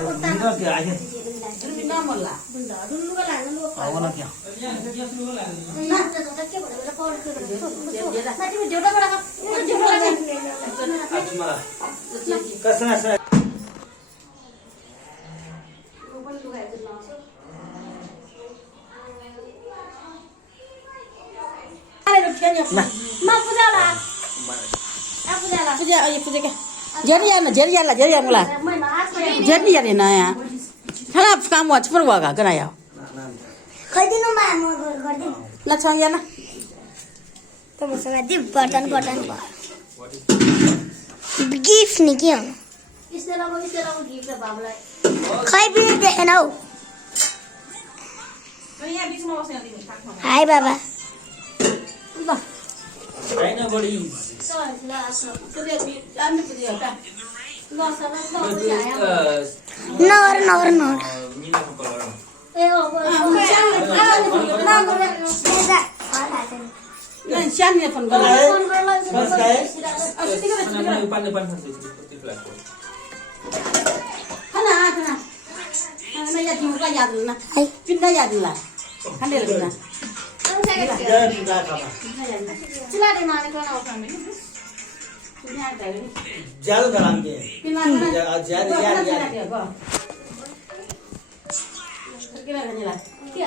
Mira que hay. Minamala. Ahora क्या? कैसा है? Jadi na ya. Hala kamu aja perlu agak kena ya. खैदिनु मा म गर्दिनु Lah cang ya na. त मसँग दे बटन गिफ्ट नि के हो इस्तेलाको गिफ्ट है बाबुलाई खै पनि देखेन हौ हाय बाबा China body. नगर Nah, siapa ni pun kalau. बस काय? Hana. Hana ya timu lah ya dulu na. Pindah ya dulu lah. Hana dulu na. क्या क्या खाना? चिलाले मानेको न उठाउने Pindah ada ni. जाल गलाम के. Pindah जाल Kira ni lah. के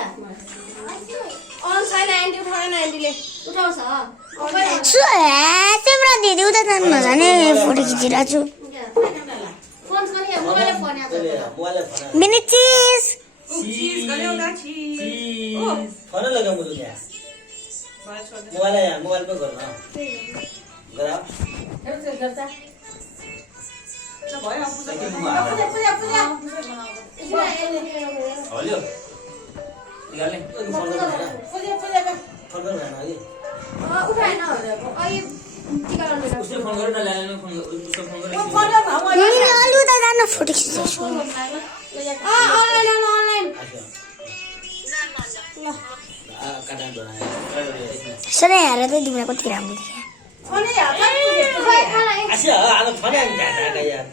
अन छैन आन्टी उठाउन आन्टीले उठाउँछ तिम्रो दिदी उता जानु नजाने फोटो खिचिरहेको छु फोन छ नि मोबाइलले फोन याद मोबाइल फोन. मिनी चिज फोन लगा मुझे क्या? मोबाइल है मोबाइल पे करना. करा. Kerja. हेलो. निकालने. फोन कर ना. फोन कर ना ये. उठाएन अहिले टिका लगाउनु उसने फोन करो ना लाने फोन उसको फोन करो. अलि उता जानु फोटो खिच्दैछु अनलाइन काटा बनाया. सबै हेरेर चाहिँ तिमीलाई कति राम्रो देख्यो Phone ya. अच्छा अब फोन है क्या यार.